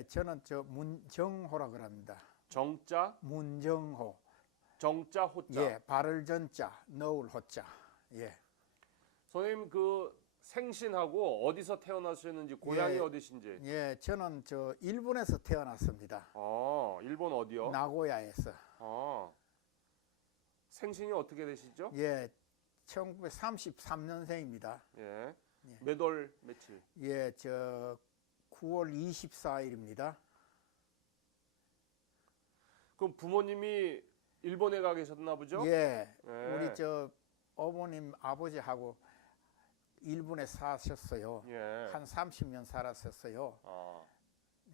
저는 저 문정호라 그럽니다. 정자, 문정호. 정자, 호자. 예, 발을 전자, 넣을 호자. 예. 선생님 그 생신하고 어디서 태어나셨는지 고향이 예. 어디신지. 예, 저는 저 일본에서 태어났습니다. 일본 어디요? 나고야에서. 생신이 어떻게 되시죠? 예, 1933년생입니다. 예. 예. 몇 월 며칠? 예, 저 9월 24일입니다. 그럼 부모님이 일본에 가 계셨나 보죠? 예, 예. 우리 저 어머님 아버지하고 일본에 사셨어요. 예. 한 30년 살았었어요.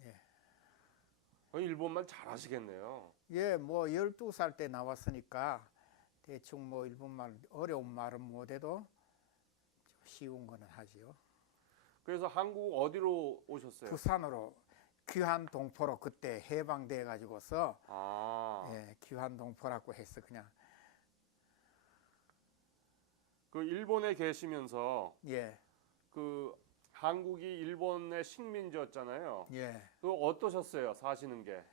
예. 일본말 잘하시겠네요. 예, 뭐 12살 때 나왔으니까 대충 뭐 일본말 어려운 말은 못해도 좀 쉬운 거는 하지요. 그래서 한국 어디로 오셨어요? 부산으로 귀한 동포로 그때 해방돼 가지고서 예. 귀한 동포라고 해서 그냥 그 일본에 계시면서 예, 그 한국이 일본의 식민지였잖아요. 예. 그 어떠셨어요? 사시는 게?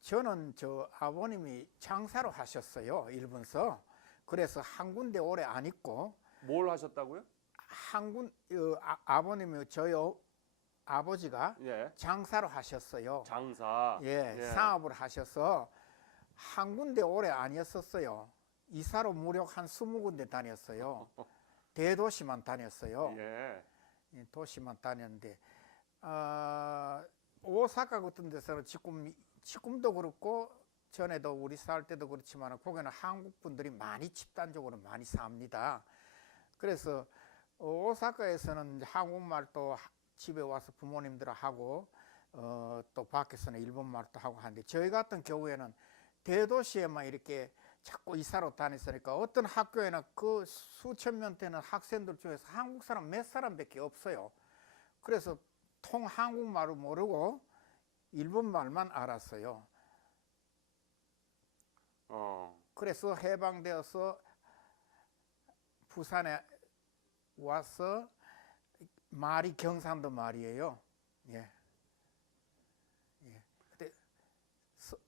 저는 저 아버님이 장사로 하셨어요, 일본서. 그래서 한 군데 오래 안 있고 뭘 하셨다고요? 아버님이 저희 아버지가 예. 장사로 하셨어요. 장사. 예, 사업을 하셔서 한 군데 오래 아니었었어요. 이사로 무려 한 20군데 다녔어요. 대도시만 다녔어요. 예. 도시만 다녔는데 오사카 같은 데서는 지금도 그렇고 전에도 우리 살 때도 그렇지만 거기는 한국 분들이 많이 집단적으로 많이 삽니다. 그래서 오사카에서는 한국말도 집에 와서 부모님들하고 또 밖에서는 일본말도 하고 하는데 저희 같은 경우에는 대도시에만 이렇게 자꾸 이사로 다녔으니까 어떤 학교에는 그 수천 명 되는 학생들 중에서 한국 사람 몇 사람밖에 없어요. 그래서 통 한국말을 모르고 일본말만 알았어요. 그래서 해방되어서 부산에 와서 말이 경상도 말이에요. 예. 예. 그때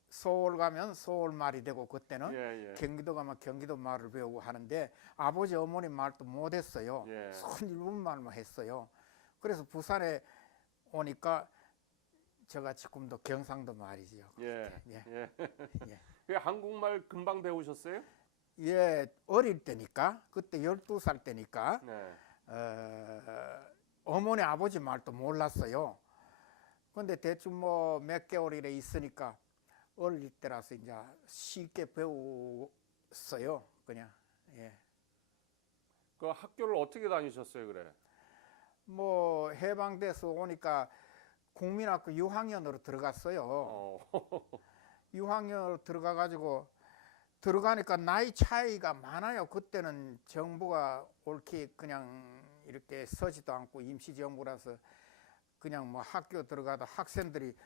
서울 가면 서울 말이 되고 그때는 경기도 가면 경기도 말을 배우고 하는데 아버지 어머니 말도 못했어요. 순 일본 말만 했어요. 그래서 부산에 오니까 제가 지금도 경상도 말이지요. 예. 예. 예. 한국말 금방 배우셨어요? 예, 어릴 때니까 그때 12살 때니까 네. 어머니 아버지 말도 몰랐어요. 근데 대충 뭐 몇 개월 이래 있으니까 어릴 때라서 이제 쉽게 배웠어요. 그냥. 예. 그 학교를 어떻게 다니셨어요, 그래? 뭐 해방돼서 오니까 국민학교 6학년으로 들어갔어요. 6학년으로 들어가 가지고 들어가니까 나이 차이가 많아요. 그때는 정부가 옳게 그냥 이렇게 서지도 않고 임시정부라서 그냥 뭐 학교 들어가다 학생들이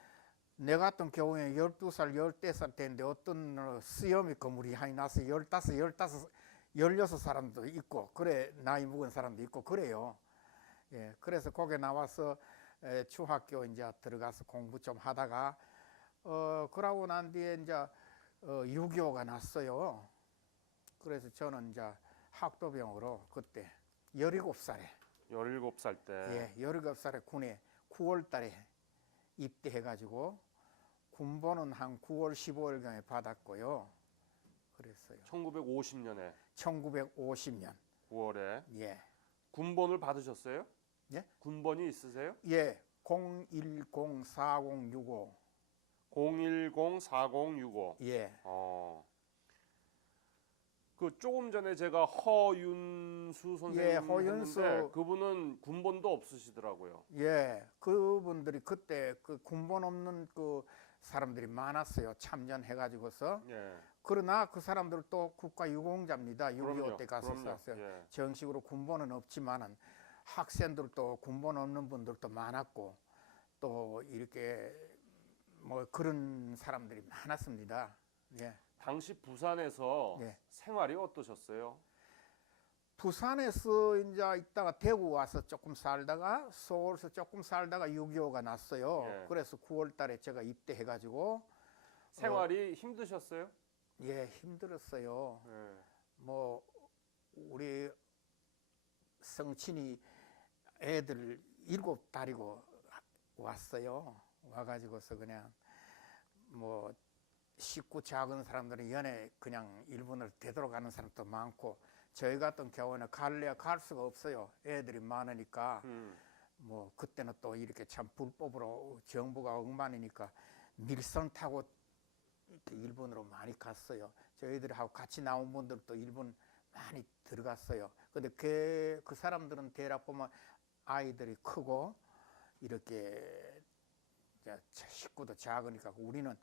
내 같은 경우에 12살, 14살 때인데 어떤 수염이 거물이 많이 나서 16사람도 있고 그래 나이 먹은 사람도 있고 그래요. 예, 그래서 거기 나와서 중학교 이제 들어가서 공부 좀 하다가 그러고 난 뒤에 이제 6.25가 났어요. 그래서 저는 이제 학도병으로 그때 17살에 17살 때. 예, 17살에 군에 9월 달에 입대해가지고 군번은 한 9월 15일경에 받았고요. 그랬어요. 1950년에 1950년 9월에 예. 군번을 받으셨어요? 예? 군번이 있으세요? 예, 0104065 0104065. 예. 그 조금 전에 제가 허윤수 선생님 예, 허윤수. 했는데 그분은 군번도 없으시더라고요. 예, 그분들이 그때 그 군번 없는 그 사람들이 많았어요. 참전해가지고서. 예. 그러나 그 사람들도 국가 유공자입니다. 6.25 그럼요, 때 가서 그럼요. 쐈어요. 예. 정식으로 군번은 없지만은 학생들도 군번 없는 분들도 많았고 또 이렇게 뭐 그런 사람들이 많았습니다. 예. 당시 부산에서 예. 생활이 어떠셨어요? 부산에서 이제 있다가 대구 와서 조금 살다가 서울에서 조금 살다가 6.25가 났어요. 예. 그래서 9월 달에 제가 입대해가지고 생활이 힘드셨어요? 예, 힘들었어요. 예. 뭐 우리 성친이 애들 7 데리고 왔어요. 와가지고서 그냥 뭐 식구 작은 사람들은 연애 그냥 일본을 되돌아가는 사람도 많고 저희 같은 경우는 갈래야 갈 수가 없어요. 애들이 많으니까. 뭐 그때는 또 이렇게 참 불법으로 정부가 엉망이니까 밀선 타고 이렇게 일본으로 많이 갔어요. 저희들하고 같이 나온 분들도 일본 많이 들어갔어요. 근데 그 사람들은 대략 보면 아이들이 크고 이렇게 식구도 작으니까 우리는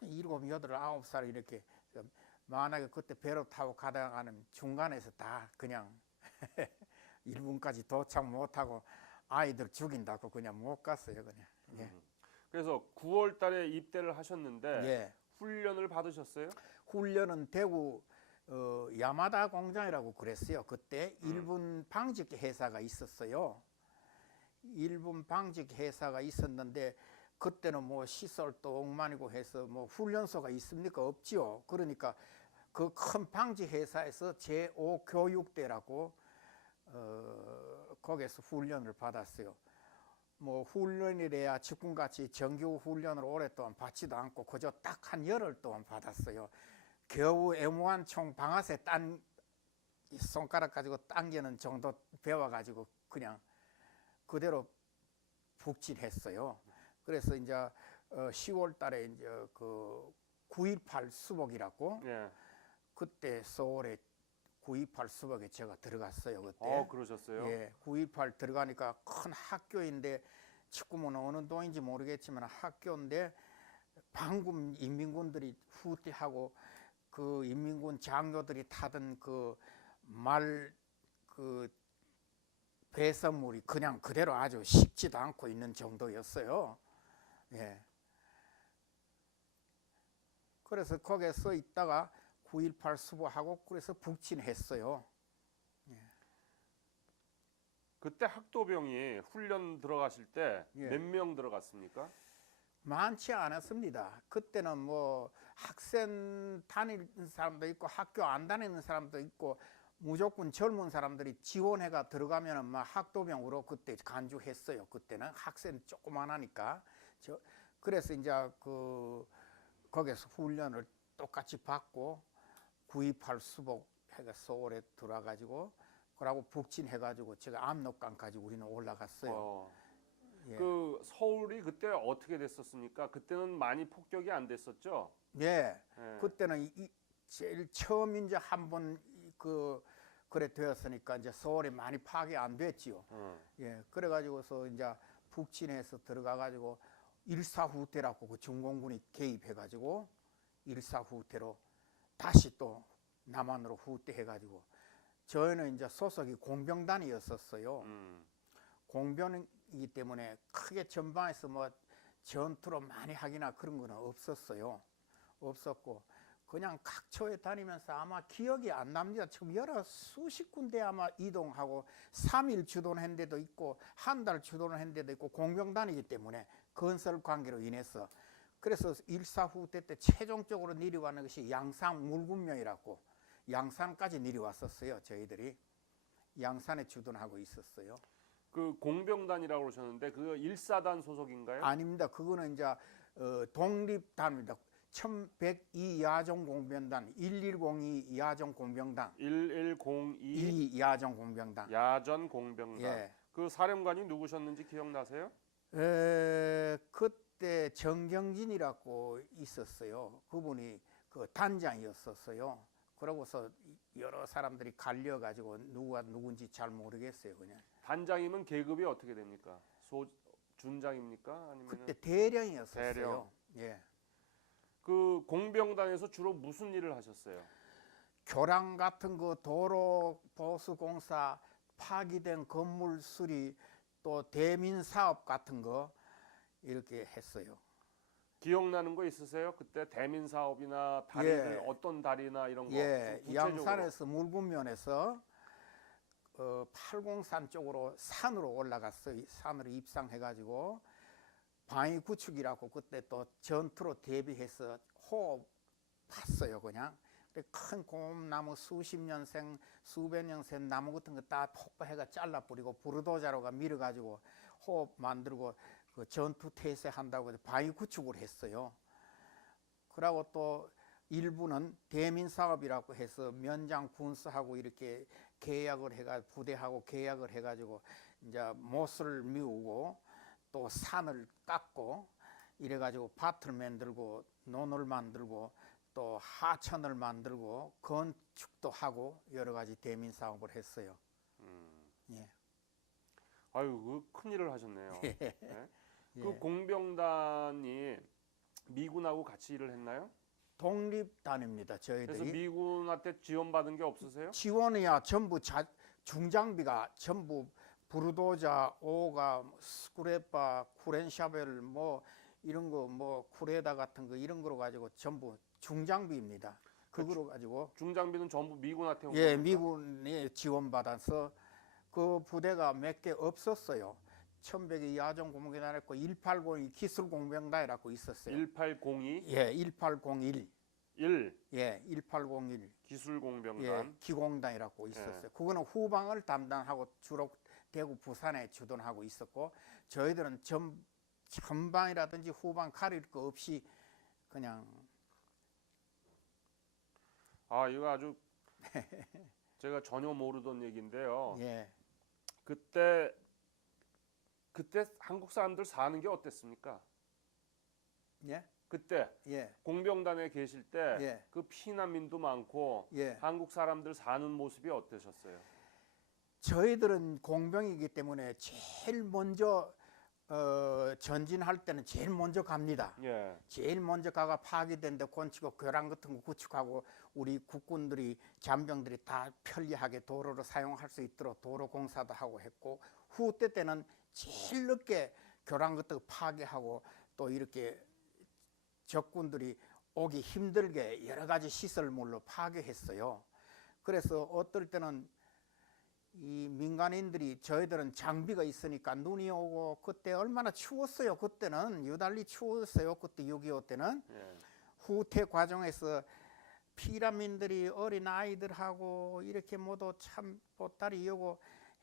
7, 8, 9살 이렇게 만약에 그때 배로 타고 가다가는 중간에서 다 그냥 일본까지 도착 못하고 아이들 죽인다고 그냥 못 갔어요. 그냥. 예. 그래서 9월 달에 입대를 하셨는데 예. 훈련을 받으셨어요? 훈련은 대구 야마다 공장이라고 그랬어요. 그때 일본 방직 회사가 있었어요. 일본 방직 회사가 있었는데 그때는 뭐 시설도 엉망이고 해서 뭐 훈련소가 있습니까? 없지요. 그러니까 그 큰 방직 회사에서 제5 교육대라고 거기서 훈련을 받았어요. 뭐 훈련이래야 직군같이 정규 훈련을 오랫동안 받지도 않고 그저 딱 한 열흘 동안 받았어요. 겨우 M1 총 방아쇠 딴 손가락 가지고 당기는 정도 배워가지고 그냥 그대로 북진했어요. 그래서 이제 10월 달에 이제 그 9.18 수복이라고 예. 그때 서울에 9.28 수복에 제가 들어갔어요. 그때. 그러셨어요? 예, 9.28 들어가니까 큰 학교인데 축구는 어느 동인지 모르겠지만 학교인데 방금 인민군들이 후퇴하고 그 인민군 장교들이 타던 그 배선물이 그냥 그대로 아주 식지도 않고 있는 정도였어요. 예. 그래서 거기서 있다가 9.18 수보하고 그래서 북진했어요. 그때 학도병이 훈련 들어가실 때 예. 몇 명 들어갔습니까? 많지 않았습니다. 그때는 뭐 학생 다니는 사람도 있고 학교 안 다니는 사람도 있고 무조건 젊은 사람들이 지원해가 들어가면은 막 학도병으로 그때 간주했어요. 그때는 학생 조그만 하니까. 그래서 이제 거기서 훈련을 똑같이 받고 9.28 수복 해가 서울에 들어와가지고 그러고 북진해가지고 제가 압록강까지 우리는 올라갔어요. 예. 그 서울이 그때 어떻게 됐었습니까? 그때는 많이 폭격이 안 됐었죠? 예. 예. 그때는 제일 처음 이제 한번 그래 되었으니까 이제 서울에 많이 파괴 안 됐지요. 예. 그래가지고서 이제 북진해서 들어가가지고 일사후퇴라고 그 중공군이 개입해가지고 일사후퇴로 다시 또 남한으로 후퇴해가지고 저희는 이제 소속이 공병단이었었어요. 공병이기 때문에 크게 전방에서 뭐 전투로 많이 하기나 그런 거는 없었어요. 없었고 그냥 각처에 다니면서 아마 기억이 안 납니다. 지금 여러 수십 군데 아마 이동하고 3일 주둔한 데도 있고 한 달 주둔한 데도 있고 공병단이기 때문에 건설 관계로 인해서 그래서 일사후퇴 때 최종적으로 내려가는 것이 양산 물군명이라고 양산까지 내려왔었어요. 저희들이 양산에 주둔하고 있었어요. 그 공병단이라고 그러셨는데 그 1사단 소속인가요? 아닙니다. 그거는 이제 독립단입니다. 1102 야전공병단, 1102 야전공병단, 1102 이 야전공병단. 야전공병단. 예. 그 사령관이 누구셨는지 기억나세요? 그때 정경진이라고 있었어요. 그분이 그 단장이었었어요. 그러고서 여러 사람들이 갈려가지고 누가 누군지 잘 모르겠어요. 그냥. 단장이면 계급이 어떻게 됩니까? 준장입니까? 아니면 그때 대령이었었어요. 대령. 예. 그 공병단에서 주로 무슨 일을 하셨어요? 교량 같은 거 도로 보수 공사, 파기된 건물 수리, 또 대민 사업 같은 거 이렇게 했어요. 기억나는 거 있으세요? 그때 대민 사업이나 다리들 예. 어떤 다리나 이런 거 예, 구체적으로. 양산에서 물군면에서 팔공산 쪽으로 산으로 올라갔어요. 산으로 입상해가지고 방위 구축이라고 그때 또 전투로 대비해서 호흡 팠어요. 그냥 큰 고음나무 수십 년생 수백 년생 나무 같은 거 다 폭파해가 잘라버리고 부르도자로가 밀어가지고 호흡 만들고 그 전투 태세한다고 해서 방위 구축을 했어요. 그러고 또 일부는 대민 사업이라고 해서 면장 군수하고 이렇게 계약을 해가 부대하고 계약을 해가지고 이제 못을 미우고 또 산을 깎고 이래가지고 밭을 만들고 논을 만들고 또 하천을 만들고 건축도 하고 여러 가지 대민 사업을 했어요. 예. 아유, 그 큰일을 하셨네요. 예. 네? 예. 그 공병단이 미군하고 같이 일을 했나요? 독립단입니다. 그래서 저희들이 미군한테 지원받은 게 없으세요? 지원이야 전부 중장비가 전부 부르도자, 오가, 스크레빠, 쿠렌샤벨 뭐 이런 거 뭐 쿠레다 같은 거 이런 거로 가지고 전부 중장비입니다. 그거로 가지고 중장비는 전부 미군한테 온 예, 겁니까? 미군이 지원받아서 그 부대가 몇 개 없었어요. 1100이 야전공병단 했고 1802 기술공병단이라고 있었어요. 1802, 예, 1801. 1 예, 1801. 기술공병단. 예, 기공단이라고 있었어요. 그거는 후방을 담당하고 주로 대구 부산에 주둔하고 있었고 저희들은 전방이라든지 후방 가릴 거 없이 그냥 아, 이거 아주 제가 전혀 모르던 얘기인데요. 예, 그때 한국 사람들 사는 게 어땠습니까? 예, 그때 예, 공병단에 계실 때 예. 그 피난민도 많고 예. 한국 사람들 사는 모습이 어떠셨어요? 저희들은 공병이기 때문에 제일 먼저 전진할 때는 제일 먼저 갑니다. 예. 제일 먼저 가가 파괴된 데 건축하고 교량 같은 거 구축하고 우리 국군들이 잔병들이 다 편리하게 도로를 사용할 수 있도록 도로 공사도 하고 했고 후때 때는 제일 늦게 교량 같은 거 파괴하고 또 이렇게 적군들이 오기 힘들게 여러 가지 시설물로 파괴했어요. 그래서 어떨 때는 이 민간인들이 저희들은 장비가 있으니까 눈이 오고 그때 얼마나 추웠어요. 그때는 유달리 추웠어요. 그때 6.25 때는 예. 후퇴 과정에서 피난민들이 어린 아이들하고 이렇게 모두 참 보따리 여고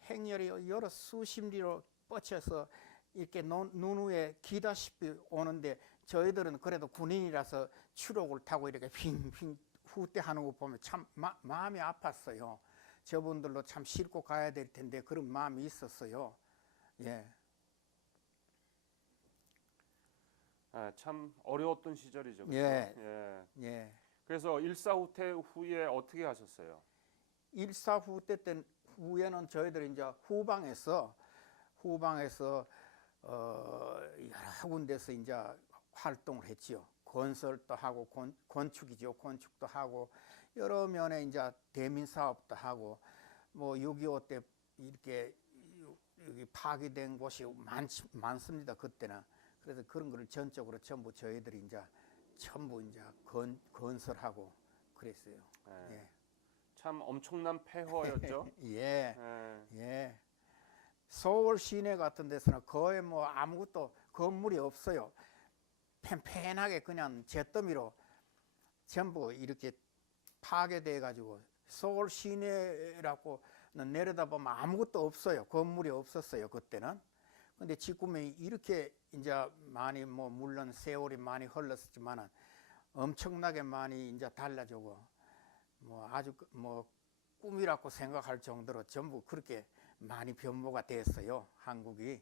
행렬이 여러 수십 리로 뻗쳐서 이렇게 눈 위에 기다시피 오는데 저희들은 그래도 군인이라서 추록을 타고 이렇게 핑핑 후퇴하는 거 보면 참 마음이 아팠어요. 저분들도 참 싣고 가야 될 텐데 그런 마음이 있었어요. 예. 아, 참 어려웠던 시절이죠. 그렇죠? 예. 예. 예. 그래서 일사후퇴 후에 어떻게 하셨어요? 일사 후퇴 때 후에는 저희들이 이제 후방에서 여러 군데서 이제 활동을 했지요. 건설도 하고 건축이죠. 건축도 하고 여러 면에 이제 대민 사업도 하고 뭐 6.25 때 이렇게 여기 파괴된 곳이 많습니다. 그때는. 그래서 그런 거를 전적으로 전부 저희들이 이제 전부 이제 건설하고 그랬어요. 예. 예. 참 엄청난 폐허였죠. 예. 예. 예. 서울 시내 같은 데서는 거의 뭐 아무것도 건물이 없어요. 팽팽하게 그냥 잿더미로 전부 이렇게 파괴돼 가지고 서울 시내라고 내려다보면 아무것도 없어요. 건물이 없었어요. 그때는. 근데 지금은 이렇게 이제 많이 뭐 물론 세월이 많이 흘렀지만은 엄청나게 많이 이제 달라지고 뭐 아주 뭐 꿈이라고 생각할 정도로 전부 그렇게 많이 변모가 됐어요. 한국이.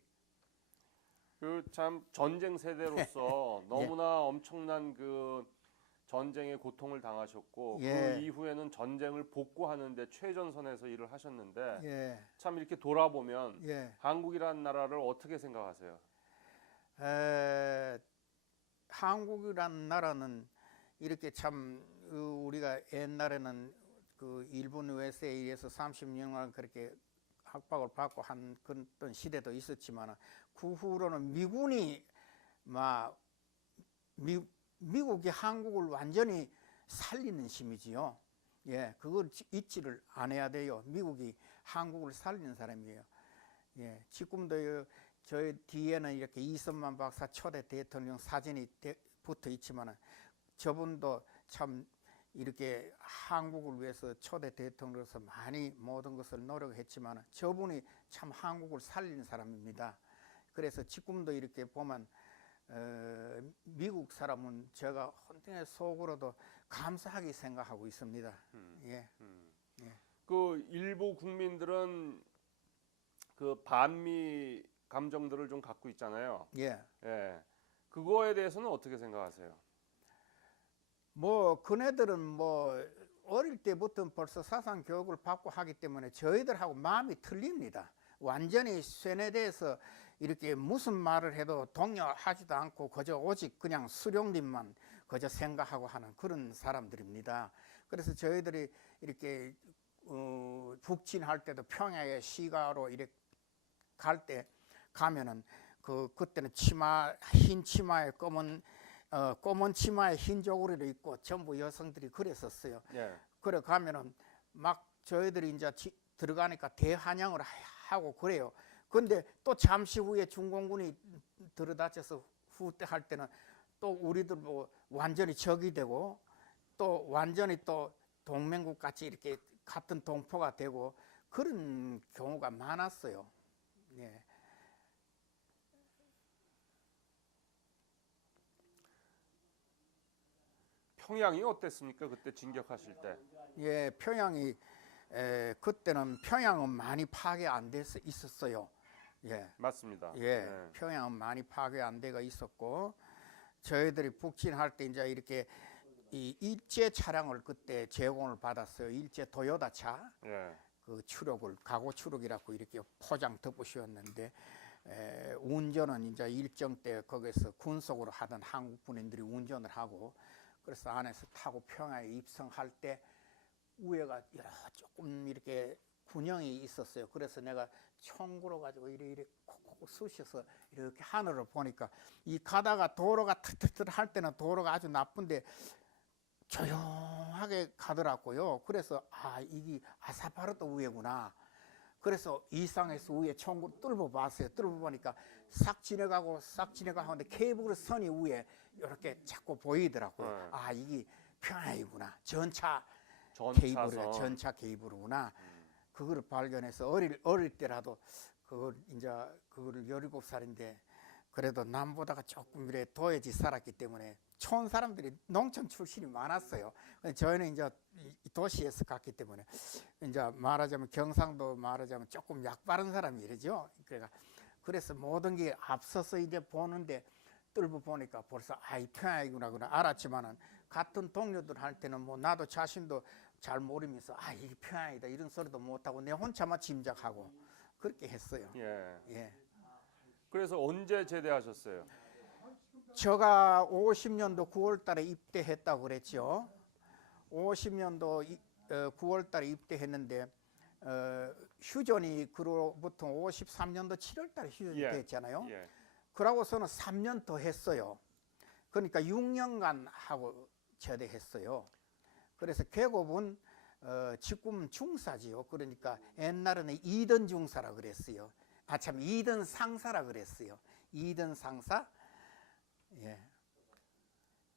그 참 전쟁 세대로서 너무나 엄청난 그 전쟁의 고통을 당하셨고 예. 그 이후에는 전쟁을 복구하는데 최전선에서 일을 하셨는데 예. 참 이렇게 돌아보면 예. 한국이라는 나라를 어떻게 생각하세요? 한국이란 나라는 이렇게 참 우리가 옛날에는 그 일본 USA 에서 30년간 그렇게 압박을 받고 한 그런 시대도 있었지만 그 후로는 미군이 막 미국이 한국을 완전히 살리는 심이지요. 예, 그걸 잊지를 않아야 돼요. 미국이 한국을 살린 사람이에요. 예, 지금도 저희 뒤에는 이렇게 이선만 박사 초대 대통령 사진이 붙어 있지만은 저분도 참 이렇게 한국을 위해서 초대 대통령으로서 많이 모든 것을 노력했지만 저분이 참 한국을 살린 사람입니다. 그래서 지금도 이렇게 보면 미국 사람은 제가 헌팅의 속으로도 감사하게 생각하고 있습니다. 예. 예. 그 일부 국민들은 그 반미 감정들을 좀 갖고 있잖아요. 예. 예. 그거에 대해서는 어떻게 생각하세요? 뭐 그네들은 뭐 어릴 때부터 벌써 사상 교육을 받고 하기 때문에 저희들하고 마음이 틀립니다. 완전히 쇠뇌돼서 이렇게 무슨 말을 해도 동요하지도 않고 그저 오직 그냥 수령님만 그저 생각하고 하는 그런 사람들입니다. 그래서 저희들이 이렇게 북진할 때도 평야에 시가로 이렇게 갈 때 가면은 그때는 치마 흰 치마에 검은 치마에 흰 저고리를 입고 전부 여성들이 그랬었어요. 예. 그래 가면은 막 저희들이 이제 들어가니까 대환영을 하고 그래요. 근데 또 잠시 후에 중공군이 들어닥쳐서 후퇴 할 때는 또 우리들 뭐 완전히 적이 되고 또 완전히 또 동맹국 같이 이렇게 같은 동포가 되고 그런 경우가 많았어요. 예. 평양이 어땠습니까? 그때 진격하실 때. 예, 평양이 그때는 평양은 많이 파괴 안 돼서 있었어요. 예, 맞습니다. 예, 네. 평양은 많이 파괴 안 돼가 있었고 저희들이 북진할 때 이제 이렇게 이 일제 차량을 그때 제공을 받았어요. 일제 도요타 차. 예. 그 추록을 가고 추록이라고 이렇게 포장 덮으셨는데 운전은 이제 일정 때 거기서 군속으로 하던 한국 군인들이 운전을 하고 그래서 안에서 타고 평양에 입성할 때 위에가 조금 이렇게 군형이 있었어요. 그래서 내가 총구로 가지고 이렇게 콕콕 쑤셔서 이렇게 하늘을 보니까 이 가다가 도로가 탁탁탁 할 때는 도로가 아주 나쁜데 조용하게 가더라고요. 그래서 이게 아사파르트 우회구나. 그래서 이상해서 위에 총구를 뚫어 봤어요. 뚫어 보니까 싹 지나가고 하는데 케이블 선이 위에 이렇게 자꾸 보이더라고요. 네. 이게 평양이구나. 전차 전차선. 전차 케이블이구나. 그거를 발견해서 어릴 때라도 그걸 17살인데 그래도 남보다가 조금 이래 도해지 살았기 때문에 촌 사람들이 농촌 출신이 많았어요. 저희는 이제 도시에서 갔기 때문에 이제 말하자면 경상도 말하자면 조금 약 바른 사람이 이러죠. 그래서 모든 게 앞서서 이제 보는데 뚫고 보니까 벌써 이 평양이구나 알았지만은 같은 동료들 할 때는 뭐 나도 자신도 잘 모르면서 이게 평양이다 이런 소리도 못하고 내 혼자만 짐작하고 그렇게 했어요. 예. 예. 그래서 언제 제대하셨어요? 제가 50년도 9월 달에 입대했다고 그랬죠. 50년도 9월 달에 입대했는데 휴전이 그로부터 53년도 7월 달에 휴전이 예. 됐잖아요. 예. 그러고서는 3년 더 했어요. 그러니까 6년간 하고 제대했어요. 그래서 계급은 지금 중사지요. 그러니까 옛날에는 2등 중사라 그랬어요. 참 2등 상사라 그랬어요. 2등 상사. 예.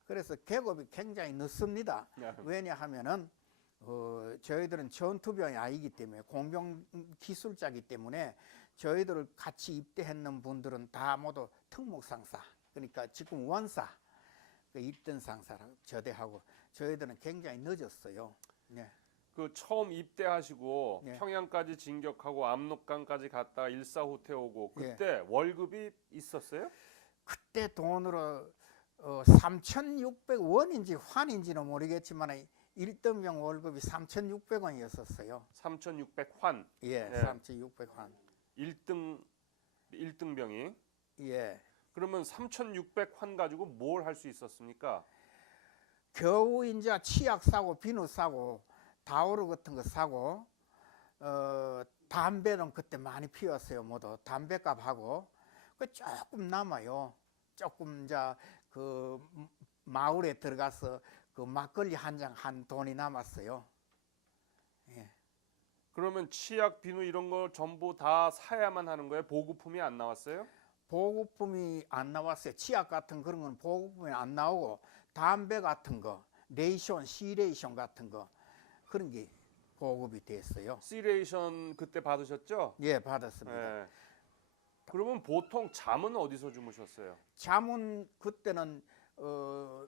그래서 계급이 굉장히 늦습니다. 왜냐하면은 저희들은 전투병이 아니기 때문에 공병 기술자이기 때문에 저희들을 같이 입대했는 분들은 다 모두 특목상사. 그러니까 지금 원사. 그 1등 상사라고 저대하고 저희들은 굉장히 늦었어요. 예. 그 처음 입대하시고 예. 평양까지 진격하고 압록강까지 갔다 일사후퇴 오고 그때 월급이 있었어요? 그때 돈으로 3,600원인지 환인지는 모르겠지만 1등병 월급이 3,600원이었었어요. 3,600환. 예, 예. 3,600환. 1등병이. 예. 그러면 3,600환 가지고 뭘 할 수 있었습니까? 겨우 이제 치약 사고 비누 사고 다오르 같은 거 사고 담배는 그때 많이 피웠어요. 모두 담배값 하고 그 조금 남아요. 조금 이제 그 마을에 들어가서 그 막걸리 한 잔 한 돈이 남았어요. 예. 그러면 치약, 비누 이런 걸 전부 다 사야만 하는 거예요? 보급품이 안 나왔어요? 보급품이 안 나왔어요. 치약 같은 그런 건 보급품이 안 나오고 담배 같은 거, 레이션, 시레이션 같은 거 그런 게 보급이 됐어요. 시레이션 그때 받으셨죠? 예, 받았습니다. 예. 그러면 보통 잠은 어디서 주무셨어요? 잠은 그때는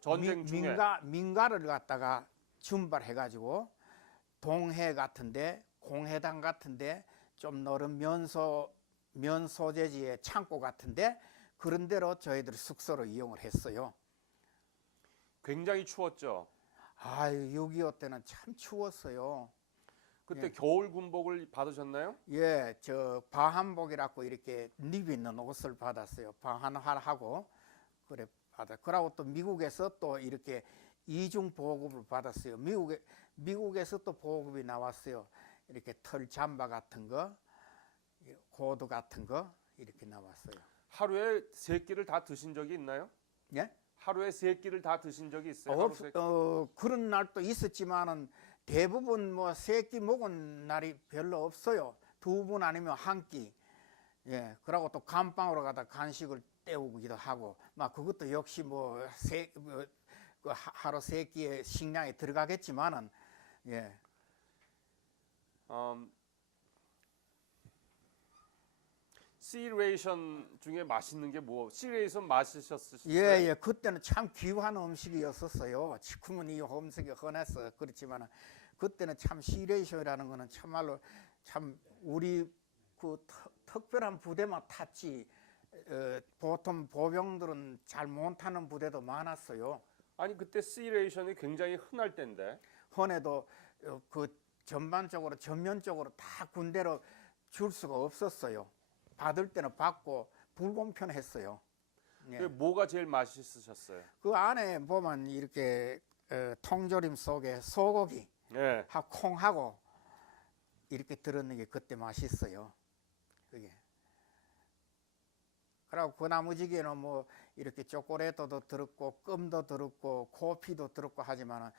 전쟁 중에? 민가를 갖다가 준발해가지고 동해 같은데 공해당 같은데 좀 넓은 면소재지의 창고 같은데 그런 데로 저희들 숙소로 이용을 했어요. 굉장히 추웠죠. 아유, 6.25 때는 참 추웠어요. 그때 예. 겨울 군복을 받으셨나요? 예, 저 바한복이라고 이렇게 닙 있는 옷을 받았어요. 바한하고 그래 받아. 그러고 또 미국에서 또 이렇게 이중 보급을 받았어요. 미국에서 또 보급이 나왔어요. 이렇게 털 잠바 같은 거, 고드 같은 거 이렇게 나왔어요. 하루에 3끼를 다 드신 적이 있나요? 예? 하루에 3끼를 다 드신 적이 있어요? 하루 세 끼? 그런 날도 있었지만은 대부분 뭐 3끼 먹은 날이 별로 없어요. 2분 아니면 1끼. 예, 그러고 또 감방으로 가다 간식을 때우기도 하고, 막 그것도 역시 하루 3끼의 식량에 들어가겠지만은, 예. 시레이션 중에 맛있는 게 뭐? 시레이션 마시셨어요? 예, 그때는 참 귀한 음식이었었어요. 지금은 이 음식이 흔해서 그렇지만 그때는 참 시레이션이라는 거는 참말로 참 우리 그 특별한 부대만 탔지 보통 보병들은 잘 못 타는 부대도 많았어요. 아니 그때 시레이션이 굉장히 흔할 때인데. 흔해도 그 전면적으로 다 군대로 줄 수가 없었어요. 받을 때는 받고 불공평했어요. 예. 뭐가 제일 맛있으셨어요? 그 안에 보면 이렇게 통조림 속에 소고기 예. 하고 콩하고 이렇게 들었는 게 그때 맛있어요. 그게. 그리고 그 나머지게는 뭐 이렇게 초콜릿도 들었고 껌도 들었고 코피도 들었고 하지만은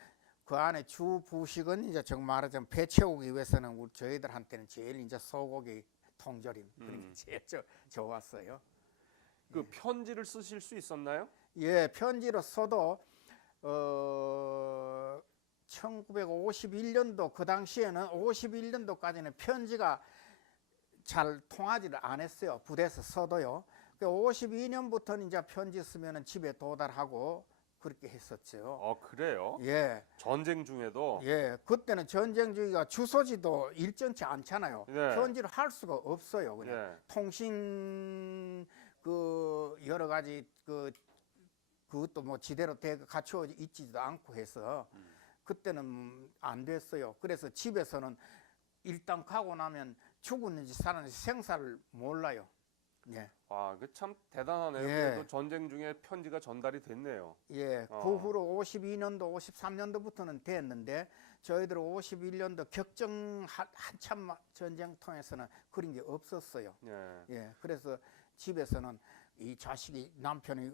그 안에 주 부식은 이제 정말 말하자면 배 채우기 위해서는 우리 저희들한테는 제일 이제 소고기 통조림 그런 게 제일 좋았어요. 그 편지를 쓰실 수 있었나요? 예, 편지로 써도 1951년도 그 당시에는 51년도까지는 편지가 잘 통하지를 않았어요. 부대에서 써도요. 52년부터는 이제 편지 쓰면은 집에 도달하고 그렇게 했었죠. 그래요? 예. 전쟁 중에도? 예. 그때는 전쟁 중이가 주소지도 일정치 않잖아요. 네. 편지를 할 수가 없어요. 그냥 네. 통신 여러 가지 그것도 뭐 지대로 갖춰 있지도 않고 해서 그때는 안 됐어요. 그래서 집에서는 일단 가고 나면 죽었는지 살았는지 생사를 몰라요. 예. 와, 그 참 대단하네요. 예. 그래도 전쟁 중에 편지가 전달이 됐네요. 예. 그 후로 52년도, 53년도부터는 됐는데 저희들 51년도 격정 한참 전쟁통에서는 그런 게 없었어요. 예. 예. 그래서 집에서는 이 자식이 남편이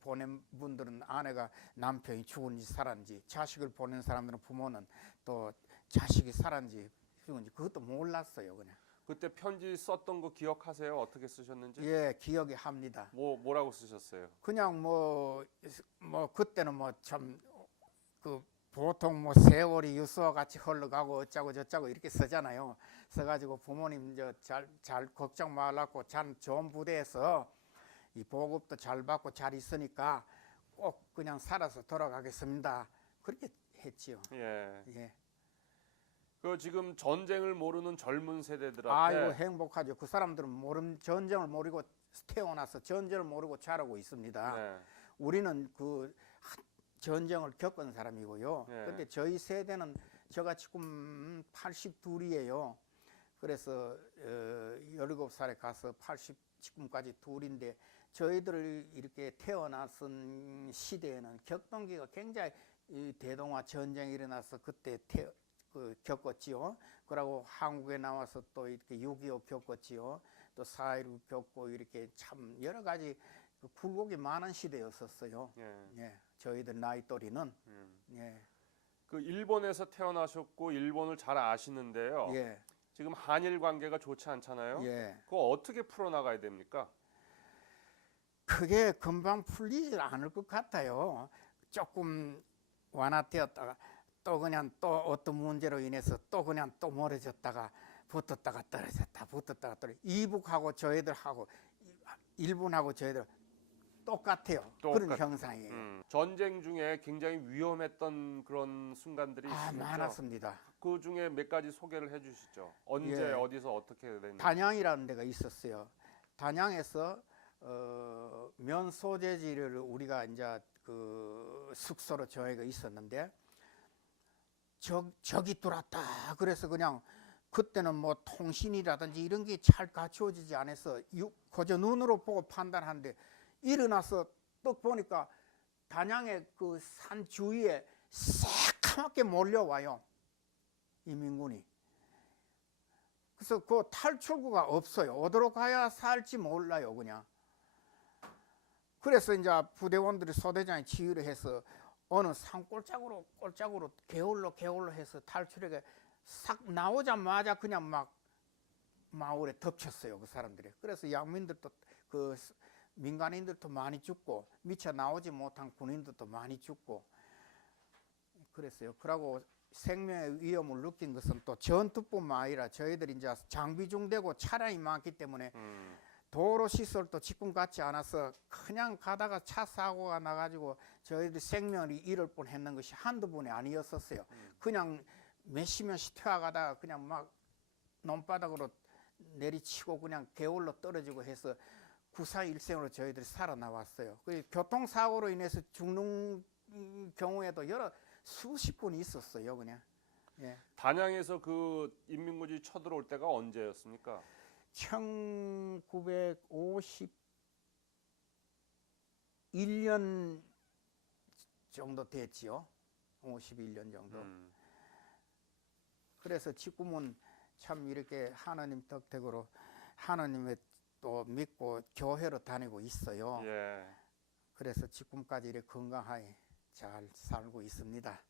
보낸 분들은 아내가 남편이 죽은지 살았는지, 자식을 보낸 사람들은 부모는 또 자식이 살았는지 죽은지 그것도 몰랐어요. 그냥. 그때 편지 썼던 거 기억하세요? 어떻게 쓰셨는지? 예, 기억이 합니다. 뭐라고 쓰셨어요? 그냥 뭐 그때는 뭐 참 보통 뭐 세월이 유수와 같이 흘러가고 어쩌고 저쩌고 이렇게 쓰잖아요. 써가지고 부모님 잘 걱정 말라고 참 좋은 부대에서 이 보급도 잘 받고 잘 있으니까 꼭 그냥 살아서 돌아가겠습니다. 그렇게 했지요. 예. 예. 그 지금 전쟁을 모르는 젊은 세대들한테 아이고 행복하죠. 그 사람들은 전쟁을 모르고 태어나서 전쟁을 모르고 자라고 있습니다. 네. 우리는 그 전쟁을 겪은 사람이고요. 예. 근데 저희 세대는 제가 지금 82이에요. 그래서 17살에 가서 80 지금까지 둘인데 저희들 이렇게 태어났은 시대에는 격동기가 굉장히 대동아 전쟁이 일어나서 그때 겪었지요. 그러고 한국에 나와서 또 이렇게 6.25 겪었지요. 또 4.16 겪고 이렇게 참 여러 가지 굴곡이 많은 시대였었어요. 예. 예, 저희들 나이 또리는 예. 그 일본에서 태어나셨고 일본을 잘 아시는데요. 예, 지금 한일 관계가 좋지 않잖아요. 예. 그거 어떻게 풀어나가야 됩니까? 그게 금방 풀리질 않을 것 같아요. 조금 완화되었다가 또 그냥 또 어떤 문제로 인해서 또 그냥 또 멀어졌다가 붙었다가 떨어졌다 붙었다가 떨어졌다. 이북하고 저희들하고 일본하고 저희들 똑같아요. 그런 형상이에요. 전쟁 중에 굉장히 위험했던 그런 순간들이 있었죠. 많았습니다. 그 중에 몇 가지 소개를 해주시죠. 언제 예. 어디서 어떻게 됐는지. 단양이라는 데가 있었어요. 단양에서 면 소재지를 우리가 이제 그 숙소로 저희가 있었는데 적이 들어왔다. 그래서 그냥 그때는 뭐 통신이라든지 이런 게 잘 갖추어지지 않아서 그저 눈으로 보고 판단하는데 일어나서 딱 보니까 단양의 그 산 주위에 새까맣게 몰려와요. 인민군이. 그래서 그 탈출구가 없어요. 어디로 가야 살지 몰라요, 그냥. 그래서 이제 부대원들이 소대장이 지휘를 해서 어느 산골짜기로 게을러 해서 탈출하게 싹 나오자마자 그냥 막 마을에 덮쳤어요, 그 사람들이. 그래서 양민들도 그 민간인들도 많이 죽고 미처 나오지 못한 군인들도 많이 죽고 그랬어요. 그러고 생명의 위험을 느낀 것은 또 전투뿐만 아니라 저희들이 이제 장비 중되고 차량이 많기 때문에 도로 시설도 지금 같지 않아서 그냥 가다가 차 사고가 나가지고 저희들이 생명을 잃을 뻔했는 것이 한두 번이 아니었었어요. 그냥 몇십 명씩 퇴화가다가 그냥 막 논바닥으로 내리치고 그냥 게을러 떨어지고 해서 구사일생으로 저희들이 살아나왔어요. 그 교통사고로 인해서 죽는 경우에도 수십 분이 있었어요, 그냥. 예. 단양에서 그 인민군이 쳐들어올 때가 언제였습니까? 1951년 정도 됐지요. 51년 정도. 그래서 지금은 참 이렇게 하나님 덕택으로 하나님의 또 믿고 교회로 다니고 있어요. 예. 그래서 지금까지 이렇게 건강하게 잘 살고 있습니다.